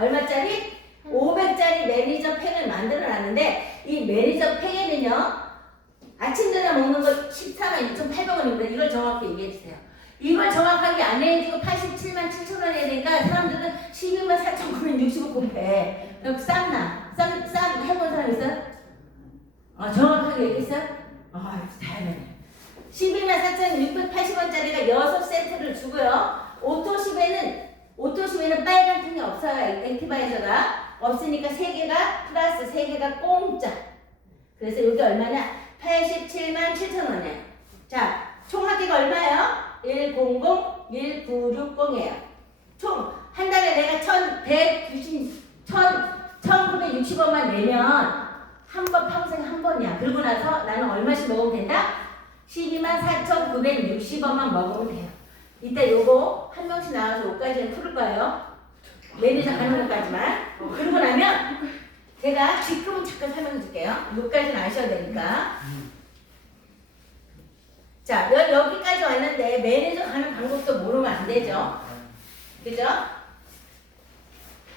얼마짜리? 500짜리 매니저 팩을 만들어 놨는데 이 매니저 팩에는요. 아침 저녁 먹는 거 14만 6,800원입니다. 이걸 정확히 얘기해 주세요. 이걸 정확하게 안 해주고 87만 7천 원 해야 되니까 사람들은 12만 4,965 곱해. 그럼 쌌나? 쌈, 쌈 해본 사람 있어요? 어, 정확하게 얘기했어요? 아, 다행이네. 12만 4,680원짜리가 6세트를 주고요. 오토십에는 오토십에는 빨간 통이 없어요. 액티바이저가 없으니까 3개가 플러스 3개가 공짜. 그래서 여기 얼마냐? 87만 7천 원이에요. 자, 총 합계가 얼마예요? 100, 1960이에요. 총 한 달에 내가 1190, 1960원만 내면 한 번 평생 한 번이야. 그러고 나서 나는 얼마씩 먹으면 된다? 12만 4,960원만 먹으면 돼요. 이따 요거 한 명씩 나와서 요까지는 풀을 거예요. 매니저 가는 것까지만. 그러고 나면 제가 지금은 잠깐 설명해 줄게요. 요까지는 아셔야 되니까. 자, 여, 여기까지 왔는데 매니저 가는 방법도 모르면 안 되죠. 그죠?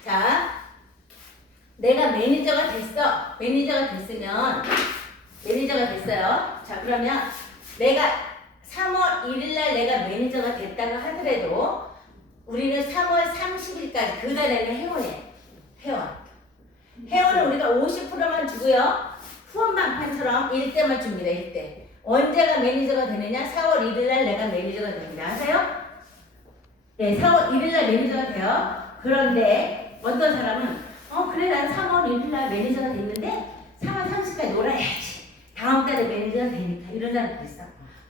자, 내가 매니저가 됐어. 매니저가 됐으면, 매니저가 됐어요. 자, 그러면 내가 3월 1일 날 내가 매니저가 됐다고 하더라도 우리는 3월 30일까지 그 달에는 회원이에요. 회원. 회원은 우리가 50%만 주고요. 후원만 판처럼 1대만 줍니다. 1대. 언제가 매니저가 되느냐? 4월 1일 날 내가 매니저가 됩니다. 아세요? 네, 4월 1일 날 매니저가 돼요. 그런데 어떤 사람은 어 그래 난 3월 1일 날 매니저가 됐는데 3월 30일까지 놀아야지. 다음 달에 매니저가 되니까 이런 사람도 있어.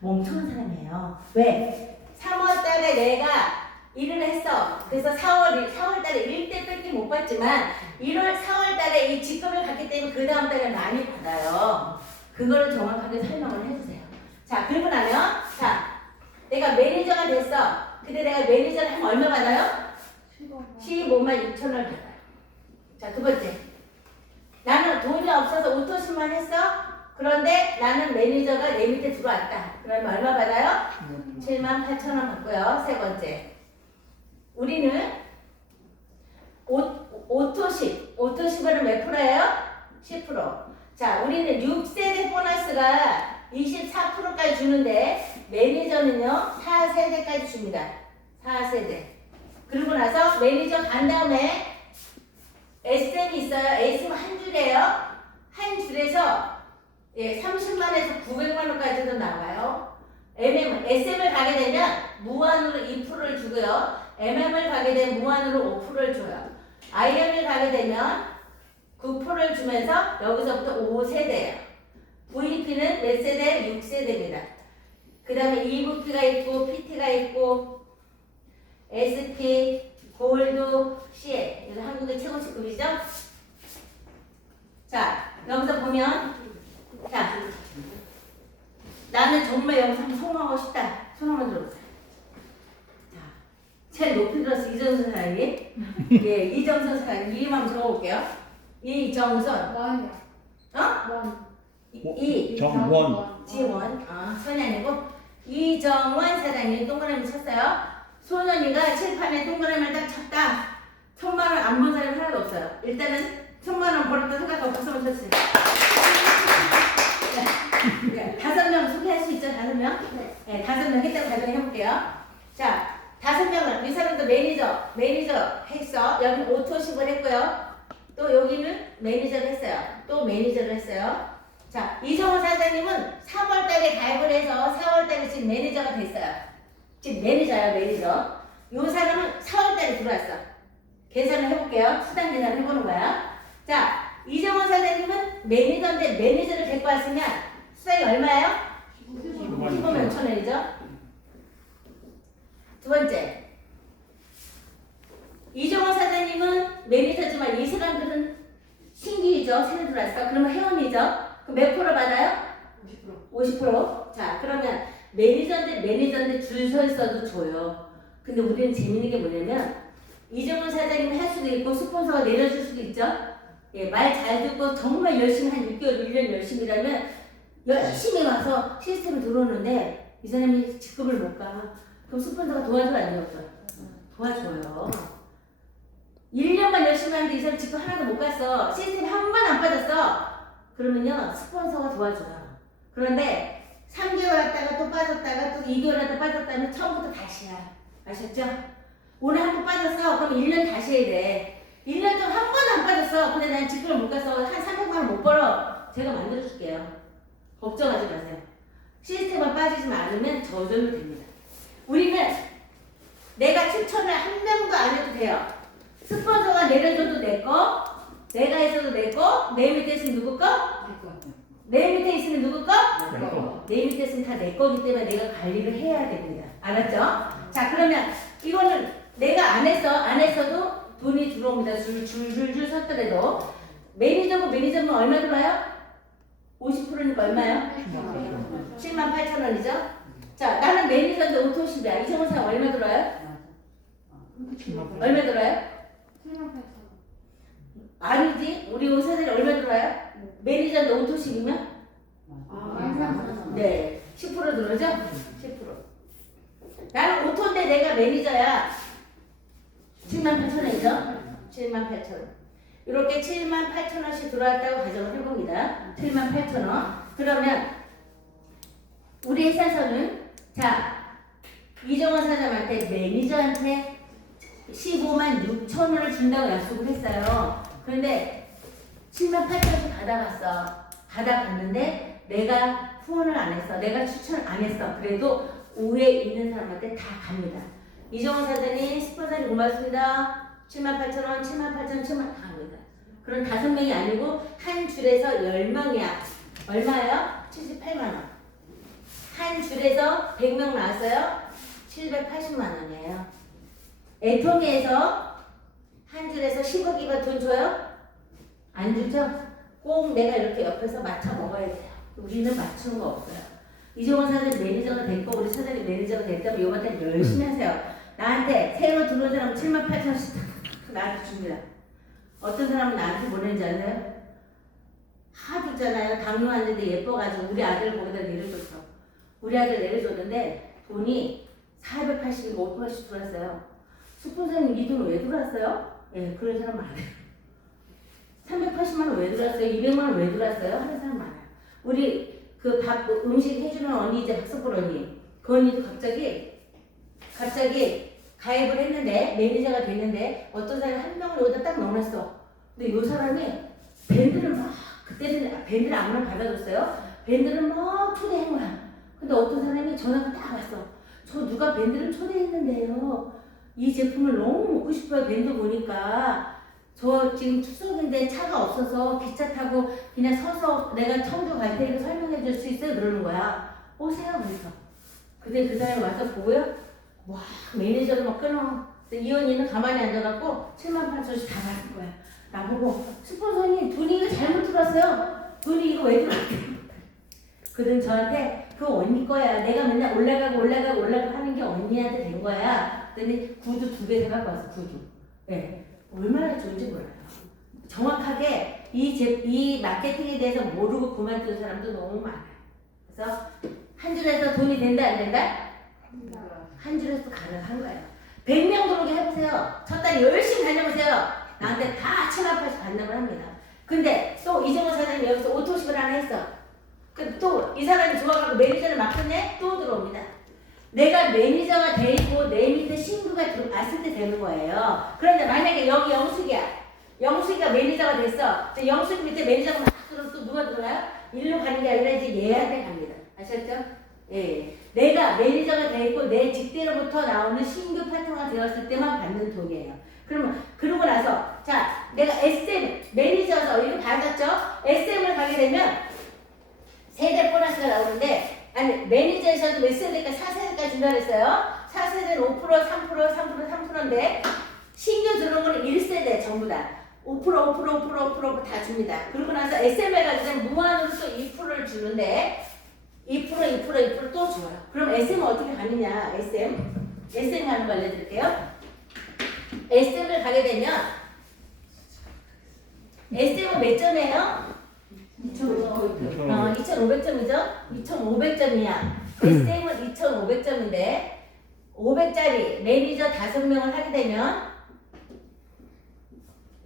멍청한 사람이에요. 왜? 3월 달에 내가 일을 했어. 그래서 4월 4월 달에 1대 뺏기 못 받지만 1월 4월 달에 이 직급을 갖기 때문에 그 다음 달에 많이 받아요. 그거를 정확하게 설명을 해주세요. 자, 그리고 나면 자, 내가 매니저가 됐어. 근데 내가 매니저를 하면 얼마 받아요? 15만 6천 원 받아요. 자, 두 번째. 나는 돈이 없어서 오토시만 했어. 그런데 나는 매니저가 내 밑에 들어왔다. 그러면 얼마 받아요? 7만 8천 원 받고요. 세 번째. 우리는 오, 오토십. 오토십은 몇 프로예요? 10%. 자, 우리는 6세대 보너스가 24%까지 주는데 매니저는요 4세대까지 줍니다. 4세대. 그리고 나서 매니저 간 다음에 SM이 있어요. SM 한 줄이에요. 한 줄에서 예, 30만에서 900만 원까지도 나와요. MM, SM을 가게 되면 무한으로 2%를 주고요. MM을 가게 되면 무한으로 5%를 줘요. IM을 가게 되면 9%를 주면서 여기서부터 5세대예요. VP는 몇 세대? 6세대입니다. 그 다음에 EVP가 있고 PT가 있고 SP, 골드, CL 이거 한국의 최고 직급이죠? 자 여기서 보면 자 나는 정말 여기서 한번 성공하고 싶다. 손 한번 들어보세요. 자, 제일 높이 들어서 이정선 사장님. 예, 이정선 사장님 이름 한번 적어볼게요. 이정선. 원이요. 어? 원. 이, 정원. 지원. 아, 손이 아니고 이정원 사장님 동그라미 쳤어요. 소년이가 칠판에 동그라미를 딱 쳤다. 천만 원 안 본 사람이 하나도 없어요. 일단은 천만 원 벌었다 생각하고 박수 한번 쳤어요. 네, 네, 다섯 명 소개할 수 있죠? 다섯 명? 네. 네, 다섯 명 했다고 가정해볼게요. 자, 다섯 명은 이 사람도 매니저, 매니저 했어. 여기 오토십을 했고요. 또 여기는 매니저를 했어요. 또 매니저를 했어요. 자, 이정호 사장님은 3월 달에 가입을 해서 4월 달에 지금 매니저가 됐어요. 지금 매니저야, 매니저. 요 사람은 4월 달에 들어왔어. 계산을 해볼게요. 수단 계산을 해보는 거야. 자, 이정호 사장님은 매니저인데 매니저를 데리고 왔으면 수당이 얼마예요? 15만 5천 원이죠. 두 번째. 이정호 사장님은 매니저지만 이 사람들은 신규이죠. 새로 들어왔어. 그러면 회원이죠. 그럼 몇 프로 받아요? 50%. 자, 그러면 매니저인데 매니저인데 줄 서 있어도 줘요. 근데 우리는 재밌는 게 뭐냐면 이정훈 사장님 할 수도 있고 스폰서가 내려줄 수도 있죠. 예, 말 잘 듣고 정말 열심히 한 6개월, 1년 열심히 일하면 열심히 와서 시스템이 들어오는데 이 사람이 직급을 못 가. 그럼 스폰서가 도와줘야 안 도와줘? 도와줘요. 1년만 공부만 열심히 하는데 이 사람 지금 하나도 못 갔어. 시스템 한 번 안 빠졌어. 그러면요, 스폰서가 도와줘요. 그런데 3개월 했다가 또 빠졌다가 또 2개월 하다 빠졌다면 처음부터 다시야. 아셨죠? 오늘 한 번 빠졌어. 그럼 1년 다시 해야 돼. 1년 동안 한 번도 안 빠졌어. 근데 난 직급을 못 가서 한 300만 원못 벌어. 제가 만들어줄게요. 걱정하지 마세요. 시스템만 빠지지 않으면 저절로 됩니다. 우리는 내가 추천을 한 명도 안 해도 돼요. 스폰서가 내려줘도 내 거, 내가 했어도 내 거, 내 밑에 있으면 누구 거? 내 밑에 있으면 누구 거? 내 밑에 있으면 다 내 거기 때문에 내가 관리를 해야 됩니다. 알았죠? 자, 그러면 이거는 내가 안 했어, 안 했어도 돈이 들어옵니다. 줄, 줄, 줄, 줄 섰더라도. 매니저고 매니저면 얼마 들어요? 50%니까 얼마요? 7만 8천 원이죠? 자, 나는 매니저인데 오토십이야. 이정원 사람 얼마 들어요? 얼마 들어요? 아니지. 우리 의사들이 얼마 들어요? 매니저인데 오토십이면? 네. 10% 들어오죠? 10%. 나는 오토인데 내가 매니저야. 7만 8천 원이죠? 7만 8천 원. 이렇게 7만 8천 원씩 들어왔다고 가정을 해봅니다. 7만 8천 원. 그러면 우리 회사에서는 자 이정원 사장한테 매니저한테 15만 6천 원을 준다고 약속을 했어요. 그런데 7만 8천 원씩 받아갔어. 받아갔는데 내가 후원을 안 했어. 내가 추천 안 했어. 그래도 오해 있는 사람한테 다 갑니다. 이정원 사장님 스폰서님 고맙습니다. 7만 8천 원, 7만 8천 원, 7만 다 갑니다. 그럼 다섯 명이 아니고 한 줄에서 열 명이야. 얼마예요? 78만 원. 한 줄에서 100명 나왔어요? 780만 원이에요. 애통에서 한 줄에서 10억이면 돈 줘요? 안 주죠? 꼭 내가 이렇게 옆에서 맞춰 먹어야 돼요. 우리는 맞추는 거 없어요. 이종원 사장님 매니저가 됐고 우리 사장님 매니저가 됐다면 요번에 열심히 하세요. 나한테 새로 들어온 사람 7만 8천 원씩 나한테 줍니다. 어떤 사람은 나한테 보내는지 아세요? 하도 있잖아요. 당뇨 왔는데 예뻐가지고 우리 아들 거기다 내려줬어. 우리 아들 내려줬는데 돈이 480이고 580 들어왔어요. 스폰서님 이 돈 왜 들어왔어요? 예, 그런 사람 많아요. 380만 원 왜 들어왔어요? 200만 원 왜 들어왔어요? 하는 사람 많아요. 우리 그 밥 음식 해주는 언니 이제 박석골 언니 그 언니도 갑자기 갑자기 가입을 했는데 매니저가 됐는데 어떤 사람이 한 명을 여기다 딱 넣어놨어. 근데 이 사람이 밴드를 막 그때는 밴드를 아무나 받아줬어요. 밴드를 막 초대한 거야. 근데 어떤 사람이 전화가 딱 왔어. 저 누가 밴드를 초대했는데요. 이 제품을 너무 먹고 싶어요. 밴드 보니까. 저 지금 추석인데 차가 없어서 기차 타고 그냥 서서 내가 청주 갈 테니까 설명해 줄 수 있어요? 그러는 거야. 오세요. 그래서. 근데 그 사람이 와서 보고요. 와, 매니저도 막 끊어. 이 언니는 가만히 앉아갖고 7만 8천씩 다 받은 거야. 나보고 스폰서님 돈이 이거 잘못 들어왔어요. 돈이 이거 왜 들어왔대? 그든 저한테 그 언니 거야. 내가 맨날 올라가고 올라가고 올라가고 하는 게 언니한테 된 거야. 그랬더니 구두 두 개 사갖고 왔어. 구두. 네. 얼마나 좋은지 몰라요. 정확하게 이, 제, 이 마케팅에 대해서 모르고 그만두는 사람도 너무 많아요. 그래서 한 줄에서 돈이 된다 안 된다? 한 줄에서 가능한 거예요. 100명 들어오게 해보세요. 첫 달에 열심히 다녀보세요. 나한테 다 7만 8천 반납을 합니다. 근데 또 이정호 사장님 여기서 오토십을 하나 했어. 또이 사람이 좋아가고 매니저를 맡겼네? 또 들어옵니다. 내가 매니저가 돼 있고 내 밑에 신부가 들어왔을 때 되는 거예요. 그런데 만약에 여기 영숙이야. 영숙이가 매니저가 됐어. 근데 영숙 밑에 매니저가 막 들어오면 또 누가 들어가요? 일로 가는 게 아니라 이제 얘한테 갑니다. 아셨죠? 예. 내가 매니저가 돼 있고 내 직대로부터 나오는 신규 파트너가 되었을 때만 받는 돈이에요. 그러면 그러고 나서 자 내가 SM 매니저서 이거 받았죠? SM을 가게 되면 세대 보너스가 나오는데 아니 매니저에서도 몇 세대까 4세대까지 준다 그랬어요. 4세대는 5% 3% 3% 3%인데 신규 들어온 거는 1세대 전부 다. 5% 5% 5% 5%다 줍니다. 그러고 나서 SM에 되면 무한으로 또 2%를 주는데 2% 2% 2%또 줘요. 그럼 SM은 어떻게 가느냐? SM. SM 가는 거 알려드릴게요. SM을 가게 되면 SM은 몇 점이에요? 2,500점. 어, 2,500점이죠? 2,500점이야. SM은 2,500점인데 500짜리 매니저 5명을 하게 되면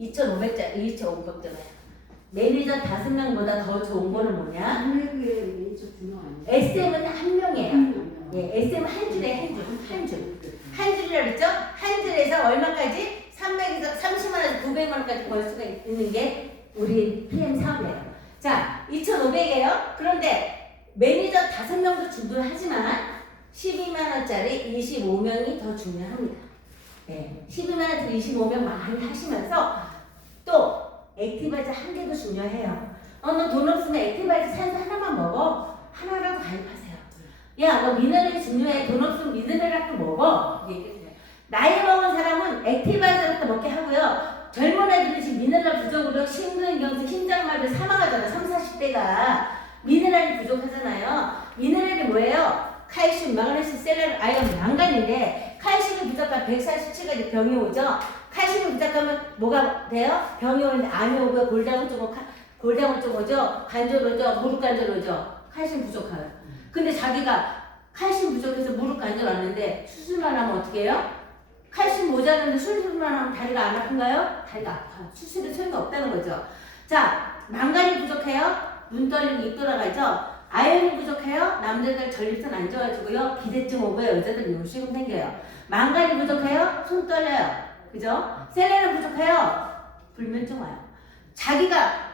2,500짜리, 2,500짜리. 매니저 다섯 명보다 더 좋은 거는 뭐냐? 매니저 두명? SM은 한 명이에요. 명. 예, SM 한 줄에 한 줄, 한 줄. 한 줄이라고 그랬죠? 한 줄에서 얼마까지? 300에서 30만 원에서 900만 원까지 벌 수가 있는 게 우리 PM 사업이에요. 자, 2,500이에요. 그런데 매니저 5명도 중요하지만 12만 원짜리 25명이 더 중요합니다. 네, 12만 원짜리 25명 많이 하시면서 또 액티바이저 한 개도 중요해요. 어, 너 돈 없으면 액티바이저 산소 하나만 먹어. 하나라도 가입하세요. 야, 너 미네랄이 중요해. 돈 없으면 미네랄라도 먹어. 나이 먹은 사람은 액티바이저부터 먹게 하고요. 젊은 애들은 지금 미네랄 부족으로 심근경색, 심장마비 사망하잖아. 3, 40대가. 미네랄이 부족하잖아요. 미네랄이 뭐예요? 칼슘, 마그네슘, 셀레늄, 아연, 망간인데 칼슘이 부족하면 147가지 병이 오죠. 칼슘이 부족하면 뭐가 돼요? 병이 오는데 암이 오고요. 골다공증 오고 카- 골다공증 오죠. 관절 오죠. 무릎 관절 오죠. 칼슘 부족하요. 근데 자기가 칼슘 부족해서 무릎 관절 왔는데 수술만 하면 어떻게 해요? 칼슘 모자라는데 수술만 하면 다리가 안 아픈가요? 다리가 아파요. 수술에 소용이 없다는 거죠. 자, 망간이 부족해요? 눈 떨리고 입 돌아가죠? 아연이 부족해요? 남자들 전립선 안 좋아지고요. 기대증 오고요. 여자들 요실금 생겨요. 망간이 부족해요? 손 떨려요. 그죠? 셀레늄 부족해요? 불면증 와요. 자기가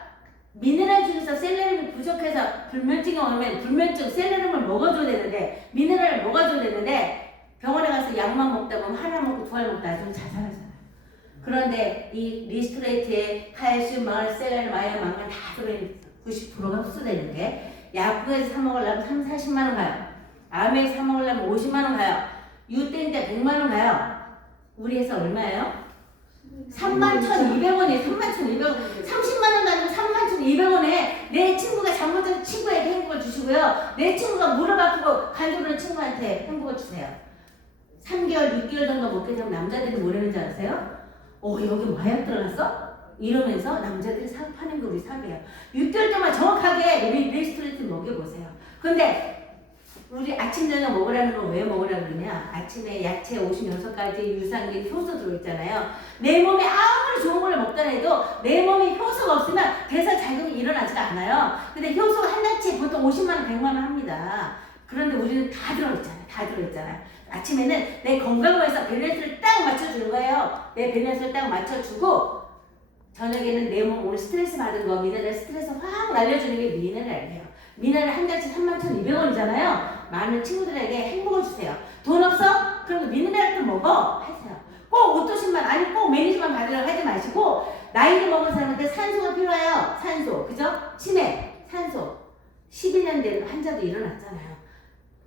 미네랄 중에서 셀레늄이 부족해서 불면증이 오면 불면증 셀레늄을 먹어줘야 되는데 미네랄을 먹어줘야 되는데 병원에 가서 약만 먹다 보면 하나 먹고 두 알 먹고 나중에 자살하잖아요. 그런데 이 리스트레이트에 칼슘, 마을, 셀레늄, 아연, 망간 다 들어있는 90%가 흡수되는데 약국에서 사 먹으려면 3, 40만 원 가요. 암에서 사 먹으려면 50만 원 가요. 유땡때 100만 원 가요. 우리 회사 얼마예요? 3만 1,200원이에요. 3만 1,200원. 30만 원 가지고 3만 1,200원에 내 친구가 잘못해서 친구에게 행복을 주시고요. 내 친구가 무릎 아프고 간절한 친구한테 행복을 주세요. 3개월, 6개월 정도 먹게 되면 남자들이 뭐라는 줄 아세요? 어, 여기 마약 들어갔어? 이러면서 남자들이 사업하는 거 우리 사업이에요. 6개월 동안 정확하게 우리 리스트레이트 먹여보세요. 근데 우리 아침 저녁 먹으라는 건 왜 먹으라 그러냐? 아침에 야채 56가지 유산균 효소 들어있잖아요. 내 몸에 아무리 좋은 걸 먹다 해도 내 몸에 효소가 없으면 대사 작용이 일어나지가 않아요. 근데 효소가 한 달치에 보통 50만 원, 100만 원 합니다. 그런데 우리는 다 들어있잖아요. 다 들어있잖아요. 아침에는 내 건강을 위해서 밸런스를 딱 맞춰주는 거예요. 내 밸런스를 딱 맞춰주고 저녁에는 내 몸 오늘 스트레스 받은 거 미네랄 스트레스 확 날려주는 게 미네랄이에요. 미네랄 한 달치 31,200원이잖아요. 많은 친구들에게 행복을 주세요. 돈 없어? 그럼 미네랄도 먹어. 하세요. 꼭 오토신만 아니 꼭 매니저만 받으려고 하지 마시고 나이를 먹은 사람한테 산소가 필요해요. 산소. 그죠? 치매, 산소. 12년 된 환자도 일어났잖아요.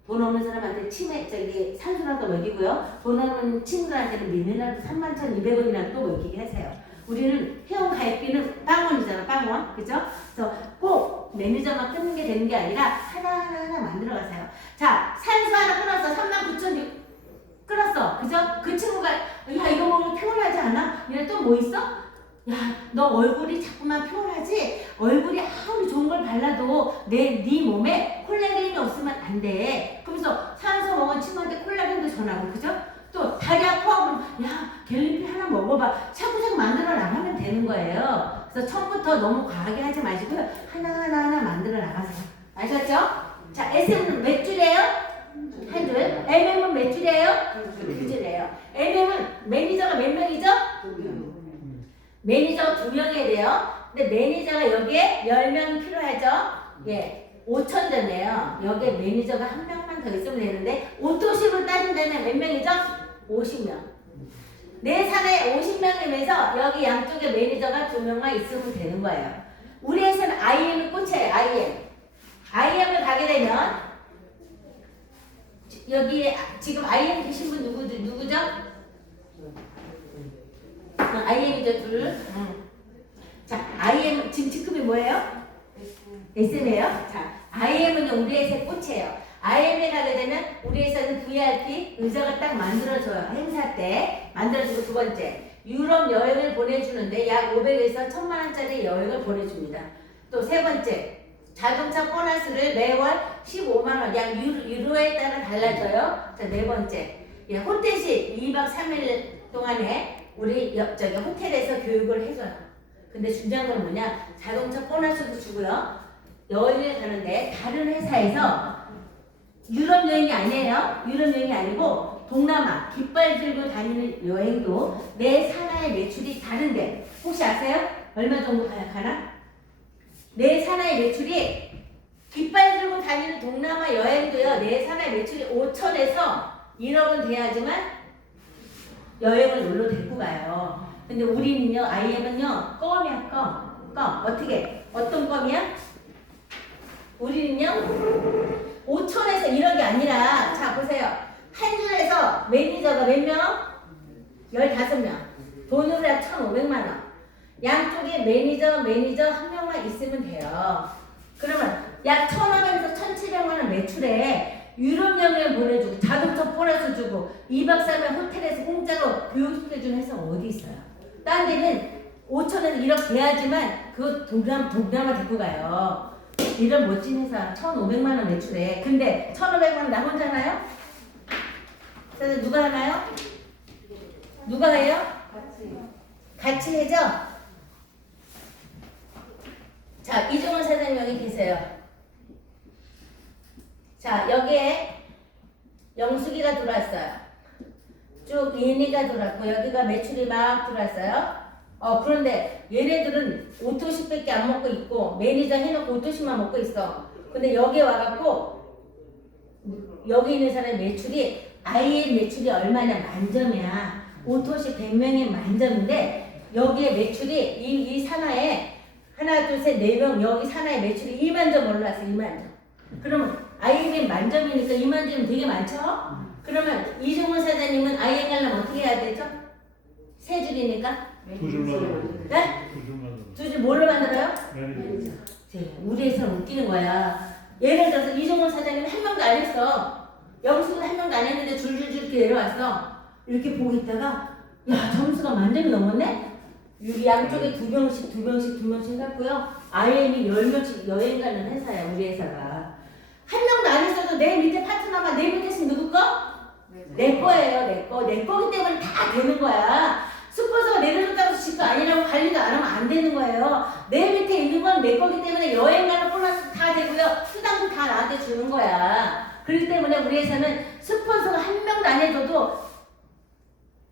돈 없는 사람한테 치매 저기 산소라도 먹이고요. 돈 없는 친구들한테는 미네랄도 31,200원이라도 또 먹이게 하세요. 우리는 회원 가입비는 빵원이잖아, 빵원. 그죠? 그래서 꼭 매니저만 끊는 게 되는 게 아니라 하나하나 하나 만들어 가세요. 자, 산소 하나 끊었어. 39,000 끊었어. 그죠? 그 친구가 야, 이거 먹으면 피곤하지 않아? 얘네 또 뭐 있어? 야, 너 얼굴이 자꾸만 피곤하지? 얼굴이 아무리 좋은 걸 발라도 내, 네 몸에 콜라겐이 없으면 안 돼. 그러면서 산소 먹은 친구한테 콜라겐도 전하고, 그죠? 또 다리 아파? 그럼 야, 갤린피 하나 먹어봐. 차근차근 만들어 나가면 되는 거예요. 그래서 처음부터 너무 과하게 하지 마시고요. 하나하나 하나 만들어 나가세요. 아셨죠? 자, SM은 몇 줄이에요? 한 줄. MM은 몇 줄이에요? 두 줄이에요. MM은 매니저가 몇 명이죠? 매니저가 두 명이야 돼요. 근데 매니저가 여기에 10명 필요하죠? 예. 5천 되네요. 여기에 매니저가 한 명만 더 있으면 되는데 오토십으로 따진다면 몇 명이죠? 50명. 내 산에 50명이면서 여기 양쪽에 매니저가 두 명만 있으면 되는 거예요. 우리 회사는 IM이 꽂혀요. IM. IM을 가게 되면 여기 지금 IM 계신 분 누구 누구죠? 어, IM이죠 둘. 응. 자, IM 지금 직급이 뭐예요? SM이에요. 자, IM은요 우리 회사의 꽃이에요. IM에 가게 되면 우리 회사는 VIP 의자가 딱 만들어져요. 행사 때 만들어주고 두 번째 유럽 여행을 보내주는데 약 500에서 1000만 원짜리 여행을 보내줍니다. 또 세 번째 자동차 보너스를 매월 15만 원, 약 유로, 유로 에 따라 달라져요. 자, 네 번째 예, 호텔식 2박 3일 동안에 우리 여, 저기 호텔에서 교육을 해줘요. 근데 중요한 건 뭐냐? 자동차 보너스도 주고요. 여행을 가는데 다른 회사에서 유럽 여행이 아니에요. 유럽 여행이 아니고 동남아 깃발 들고 다니는 여행도 내 산하의 매출이 다른데 혹시 아세요? 얼마 정도 가- 가나? 내 산하의 매출이 깃발 들고 다니는 동남아 여행도요. 내 산하의 매출이 5천에서 1억은 돼야지만 여행을 놀러 데리고 가요. 근데 우리는요, IM은요, 껌이야, 껌. 껌. 어떻게? 어떤 껌이야? 우리는요, 5천에서 1억이 아니라, 자, 보세요. 한 줄에서 매니저가 몇 명? 15명. 돈으로 약 1,500만원. 양쪽에 매니저, 매니저 한 명만 있으면 돼요. 그러면 약 1,500에서 1,700만 원 매출에 유럽 여행을 보내주고 자동차 보너스 주고 2박 3일 호텔에서 공짜로 교육시켜주는 회사 어디 있어요? 딴 데는 5천에서 1억 돼야지만 그 동남, 동남아 데리고 가요. 이런 멋진 회사 1,500만 원 매출에 근데 1,500만 원 나 혼자 하나요? 그래서 누가 하나요? 누가 해요? 같이. 같이 해죠? 자, 이종원 사장님 여기 계세요. 자, 여기에 영숙이가 들어왔어요. 쭉 예니가 들어왔고 여기가 매출이 막 들어왔어요. 어 그런데 얘네들은 오토식밖에 안 먹고 있고 매니저 해놓고 오토식만 먹고 있어. 근데 여기 와갖고 여기 있는 사람의 매출이 IM 매출이 얼마냐 만점이야. 오토식 100명이 만점인데 여기에 매출이 이, 이 산하에 하나 둘 셋 네 명 여기 산하에 매출이 2만 점 올라왔어 2만 점. 그러면 IM이 만점이니까 2만 점이 되게 많죠? 그러면 이종훈 사장님은 IM 가려면 어떻게 해야 되죠? 세 줄이니까 두 줄만 네? 두 줄만 두 줄 뭘로 만들어요? 매니저 네, 우리 회사는 웃기는 거야. 예를 들어서 이종훈 사장님 한 명도 안 했어. 영수는 한 명도 안 했는데 줄줄줄 이렇게 내려왔어. 이렇게 보고 있다가 야 점수가 만점이 넘었네? 여기 양쪽에 두 명씩 두 명씩 두 명씩 해갖고요. IM이 열 명씩 여행 가는 회사야 우리 회사가. 한 명도 안 했어도 내 밑에 파트너만 내 밑에 있으면 누구 거? 내 거예요, 내 거. 내 거기 때문에 다 되는 거야. 스폰서가 내려줬다고 지거 아니라고 관리도 안 하면 안 되는 거예요. 내 밑에 있는 건 내 거기 때문에 여행 가는 보너스 다 되고요. 수당도 다 나한테 주는 거야. 그렇기 때문에 우리 회사는 스폰서가 한 명도 안 해줘도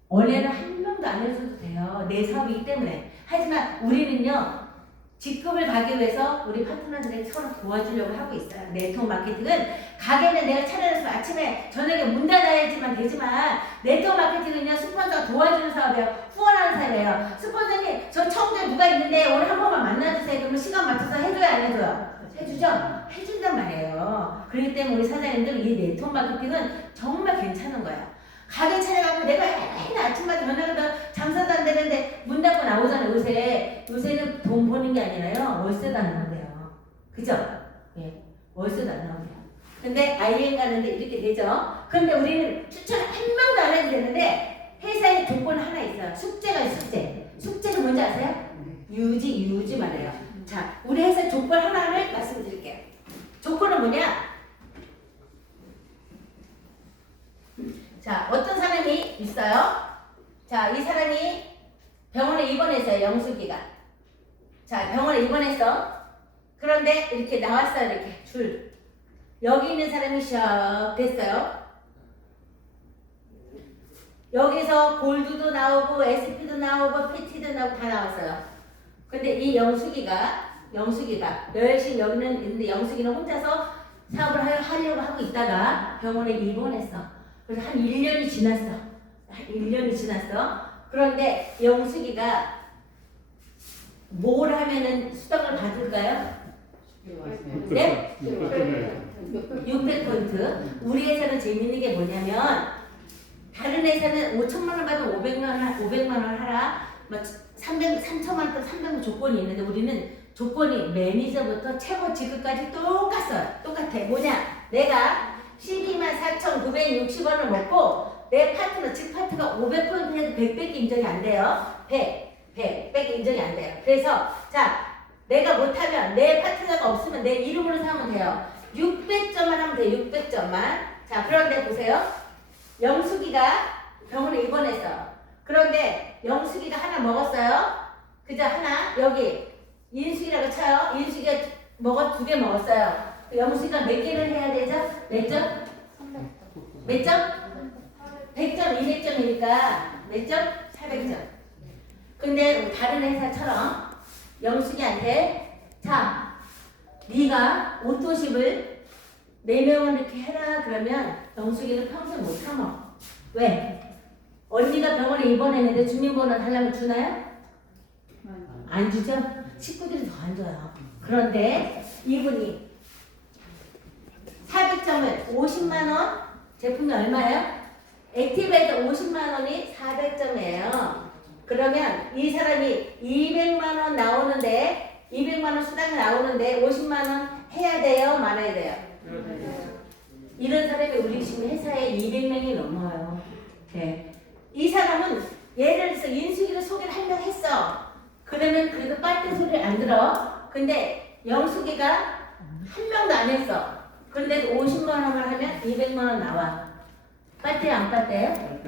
원래는 한 명도 안 해줘도 돼요. 내 사업이기 때문에. 하지만 우리는요. 직급을 가기 위해서 우리 파트너들에게 서로 도와주려고 하고 있어요. 네트워크 마케팅은 가게는 내가 차려서 아침에 저녁에 문 닫아야지만 되지만 네트워크 마케팅은요 스폰서가 도와주는 사업이에요. 후원하는 사업이에요. 스폰서님 저 청주에 누가 있는데 오늘 한 번만 만나주세요. 그러면 시간 맞춰서 해줘요 안 해줘요? 해주죠? 해준단 말이에요. 그렇기 때문에 우리 사장님들 이 네트워크 마케팅은 정말 괜찮은 거야. 가게 차려갖고 내가 맨날 아침마다 전화해서 장사도 안 되는데 문 닫고 나오잖아요 요새. 요새는 돈 버는 게 아니라요. 월세도 안 나온대요. 그죠? 예. 월세도 안 나온대요. 근데 IM 가는데 이렇게 되죠? 근데 우리는 추천 한 명도 안 해도 되는데 회사에 조건 하나 있어요. 숙제가 있어요 숙제. 숙제가 뭔지 아세요? 유지 유지 말해요. 자 우리 회사 조건 하나를 말씀드릴게요. 조건은 뭐냐? 자, 있어요? 자, 이 사람이 병원에 입원했어요, 영숙이가. 자, 병원에 입원했어. 그런데 이렇게 나왔어요, 이렇게 줄. 여기 있는 사람이 샥 됐어요. 여기서 골드도 나오고 SP도 나오고 PT도 나오고 다 나왔어요. 근데 이 영숙이가 영숙이가 열심히 여기는 있는데 영숙이는 혼자서 사업을 하- 하려고 하고 있다가 병원에 입원했어. 그래서 한 1년이 지났어. 한 1년이 지났어. 그런데 영숙이가 뭘 하면은 수당을 받을까요? 네? 600포인트. 우리 회사는 재밌는 게 뭐냐면 다른 회사는 5천만 원 받으면 500만 원, 500만 원 하라. 막 300, 3천만 원, 300만 원 조건이 있는데 우리는 조건이 매니저부터 최고 직급까지 똑같아요. 똑같아. 뭐냐? 내가 12만 4,960원을 먹고 내 파트너, 즉 파트가 500포인트 해도 100밖에 인정이 안 돼요. 100, 100, 100 인정이 안 돼요. 그래서 자, 내가 못하면 내 파트너가 없으면 내 이름으로 사면 돼요. 600점만 하면 돼요. 600점만. 자, 그런데 보세요. 영숙이가 병원에 입원했어. 그런데 영숙이가 하나 먹었어요. 그죠? 하나 여기 인숙이라고 쳐요. 인숙이가 먹어 두 개 먹었어요. 영숙이가 몇 개를 해야 되죠? 몇 점? 몇 점? 100점, 200점이니까 몇 점? 400점. 근데 다른 회사처럼 영숙이한테 자, 네가 옷도십을 네 명을 이렇게 해라 그러면 영숙이는 평생 못 참아. 왜? 언니가 병원에 입원했는데 주민번호 달라고 주나요? 안 주죠? 식구들이 더 안 줘요. 그런데 이분이 400점을 50만 원 제품이 얼마예요? 액티브에서 50만 원이 400점이에요. 그러면 이 사람이 200만 원 나오는데 200만 원 수당이 나오는데 50만 원 해야 돼요, 말아야 돼요. 이런 사람이 우리 지금 회사에 200명이 넘어요. 네. 이 사람은 예를 들어서 인숙이를 소개를 한명 했어. 그러면 그래도 빨대 소리를 안 들어. 근데 영숙이가 한 명도 안 했어. 근데 50만 원만 하면 200만 원 나와. 빨대 안 빨대요?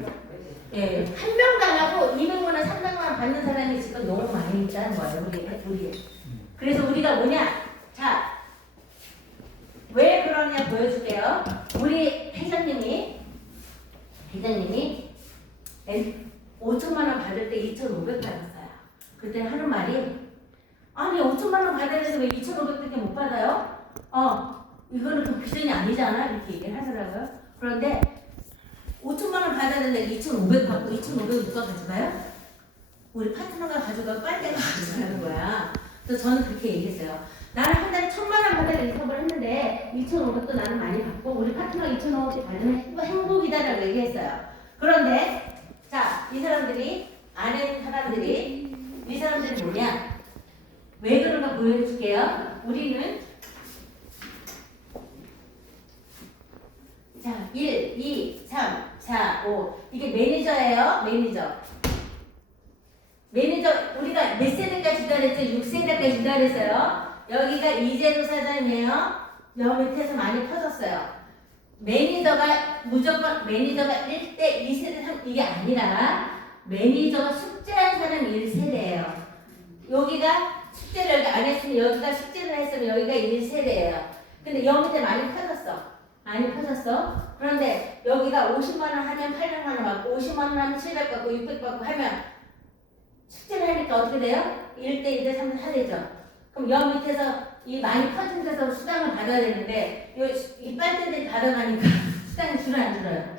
예, 한 명도 안 하고 200만 원, 300만 원 받는 사람이 지금 너무 많이 있다는 거예요. 우리 우리. 그래서 우리가 뭐냐? 자, 왜 그러냐 보여줄게요. 우리 회장님이 회장님이 5천만 원 받을 때 2,500 받았어요. 그때 하는 말이 아니 5천만 원 받아야 되는데 왜 2,500밖에 못 받아요? 어 이거는 그 규정이 아니잖아 이렇게 얘기를 하더라고요. 그런데 5천만 원 받아야 되는데 2,500 받고 2,500 누가 가져가요? 우리 파트너가 가져가 빨대가 가져가는 거야. 그래서 저는 그렇게 얘기했어요. 나는 한 달에 천만 원 받아야 인터뷰를 했는데 2,500도 나는 많이 받고 우리 파트너가 2,500 받으면 행복- 행복이다라고 얘기했어요. 그런데 자, 이 사람들이 아는 사람들이 이 사람들이 뭐냐? 왜 그런가 보여줄게요. 우리는 자, 1, 2, 3, 4, 5 이게 매니저예요. 매니저. 매니저 우리가 몇 세대까지 기다렸죠? 6세대까지 기다렸어요. 여기가 이재도 사장이에요. 여 밑에서 많이 퍼졌어요. 매니저가 무조건 매니저가 1대 2세대 3 이게 아니라 매니저가 숙제한 사람 1세대예요. 여기가 숙제를 여기 안 했으면 여기가 숙제를 했으면 여기가 1세대예요. 근데 여 밑에 많이 퍼졌어. 많이 퍼졌어. 그런데 여기가 50만 원 하면 800만 원 받고 50만 원 하면 700 받고 600 받고 하면 숙제를 하니까 어떻게 돼요? 1대 2대 3대 4대죠. 그럼 여 밑에서 이 많이 퍼진 데서 수당을 받아야 되는데 요- 이 빨대들이 받아가니까 수당이 줄어 안 줄어요?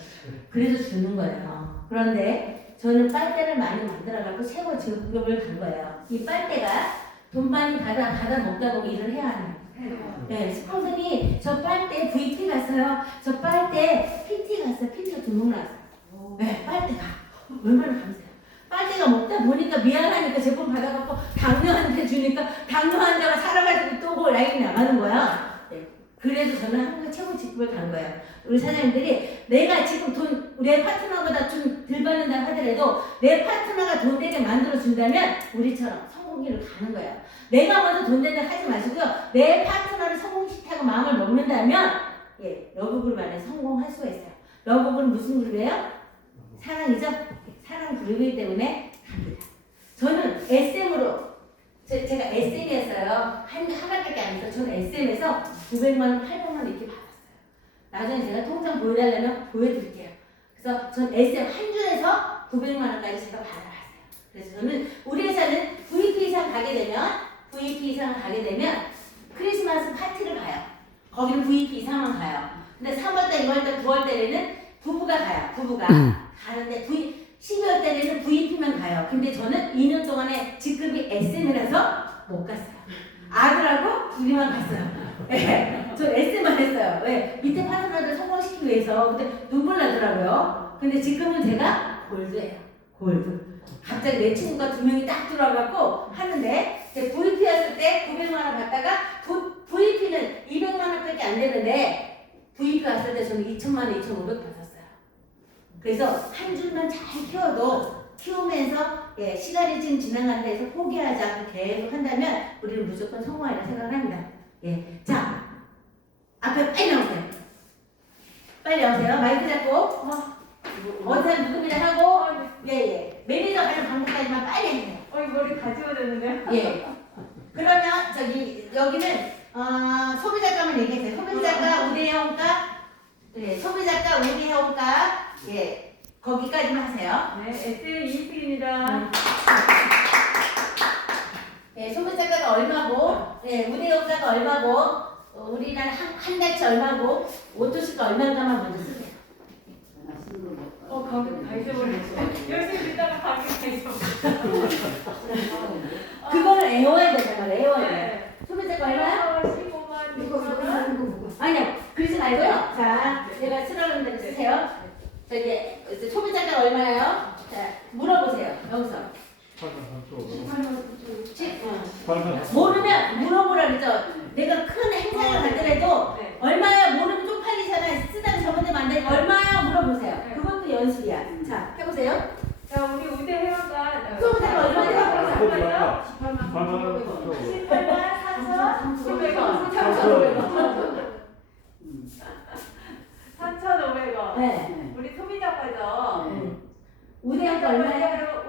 그래서 주는 거예요. 그런데 저는 빨대를 많이 만들어갖고 최고 직급을 간 거예요. 이 빨대가 돈 많이 받아 받아 먹다 보면 일을 해야 하는. 네, 스폰서님이 저 빨대 VP 갔어요. 저 빨대 PT 갔어요. PT가 두명 나왔어요. 네, 빨대가 얼마나 감사해요. 빨대가 먹다 보니까 미안하니까 제품 받아갖고 당뇨 환자 주니까 당뇨 환자가 살아가지고 또뭐 라인이 나가는 거야. 네. 그래서 저는 한국의 최고 직급을 간 거예요. 우리 사장님들이 내가 지금 돈, 내 파트너보다 좀 덜 받는다 하더라도 내 파트너가 돈 되게 만들어준다면 우리처럼 성공기를 가는 거예요. 내가 먼저 돈 되게 하지 마시고요. 내 파트너를 성공시키고 마음을 먹는다면 예, 러브그룹 안에 성공할 수가 있어요. 러브그룹 무슨 그룹이에요? 사랑이죠? 사랑 그룹이기 때문에 갑니다. 저는 SM으로 제, 제가 SM이었어요. 한 하나밖에 안 했어요. 저는 SM에서 900만 원, 800만 원 이렇게 받았어요. 나중에 제가 통장 보여달라면 보여드릴게요. 그래서 전 SM 한 줄에서 900만 원까지 제가 받아갔어요. 그래서 저는 우리 회사는 VP 이상 가게 되면 VP 이상 가게 되면 크리스마스 파티를 가요. 거기는 VP 이상만 가요. 근데 3월달, 2월달, 9월달에는 부부가 가요. 부부가 가는데 V 12월 달에는 VP만 가요. 근데 저는 2년 동안에 직급이 SM이라서 못 갔어요. 아들하고 둘이만 갔어요. 네, 저 SM만 했어요. 왜? 밑에 파트너들 성공시키기 위해서. 근데 눈물 나더라고요. 근데 지금은 제가 골드예요. 골드. 갑자기 내 친구가 두 명이 딱 들어와갖고 하는데 제가 VP였을 때 900만 원 받다가 VP는 200만 원밖에 안 되는데 VP 왔을 때 저는 2천만 원, 2,500 받았어요. 그래서 한 줄만 잘 키워도 키우면서 예, 시간이 지금 지나가는 데서 포기하지 않고 계속 한다면 우리는 무조건 성공하리라 생각을 합니다. 예. 자, 앞에 빨리 나오세요. 빨리 나오세요. 마이크 잡고, 어, 어디 사람 누굽니다 하고, 예, 예. 매니저 하는 방법까지만 빨리 해요. 어, 이 머리 가지워야 되는데. 예. 그러면 저기 여기는 어, 소비자가만 얘기했어요. 소비자가 우대해온가, 예, 소비자가 우대해온가, 예, 거기까지만 하세요. 네, 에세이 이인식입니다. 예, 소비자가가 얼마고, 예, 우대해온가가 얼마고, 어, 우리나라 한, 한 달치 얼마고, 오토시가 얼마인가만 먼저 쓰세요. 어, 가게 다 잊어버렸어. 열심히 듣다가 가게 다 잊어버렸어. 그거를 애워야 되잖아, 애워야 돼. 네. 소비자가 얼마야? 15만 이거 6천 이거 원. 이거 뭐가? 아니요, 그러지 말고요. 자, 제가 쓰라는 대로 쓰세요. 저기, 이제 소비자가 얼마예요? 자, 물어보세요. 여기서. 칠- 어. 모르면 물어보라 그랬죠. 내가 큰 행사를 가더라도 네. 얼마야 모르면 쪽팔리잖아. 쓰다가 안 돼. 얼마야 물어보세요. 네. 그것도 연습이야. 자, 해보세요. 자, 우리 우대 회원가. 소비자가 얼마예요? 얼마예요? 18만 18만 4,900원. 3,500원. 3,500원. 네. 우리 소비자가죠. 음. 우대형가 얼마예요?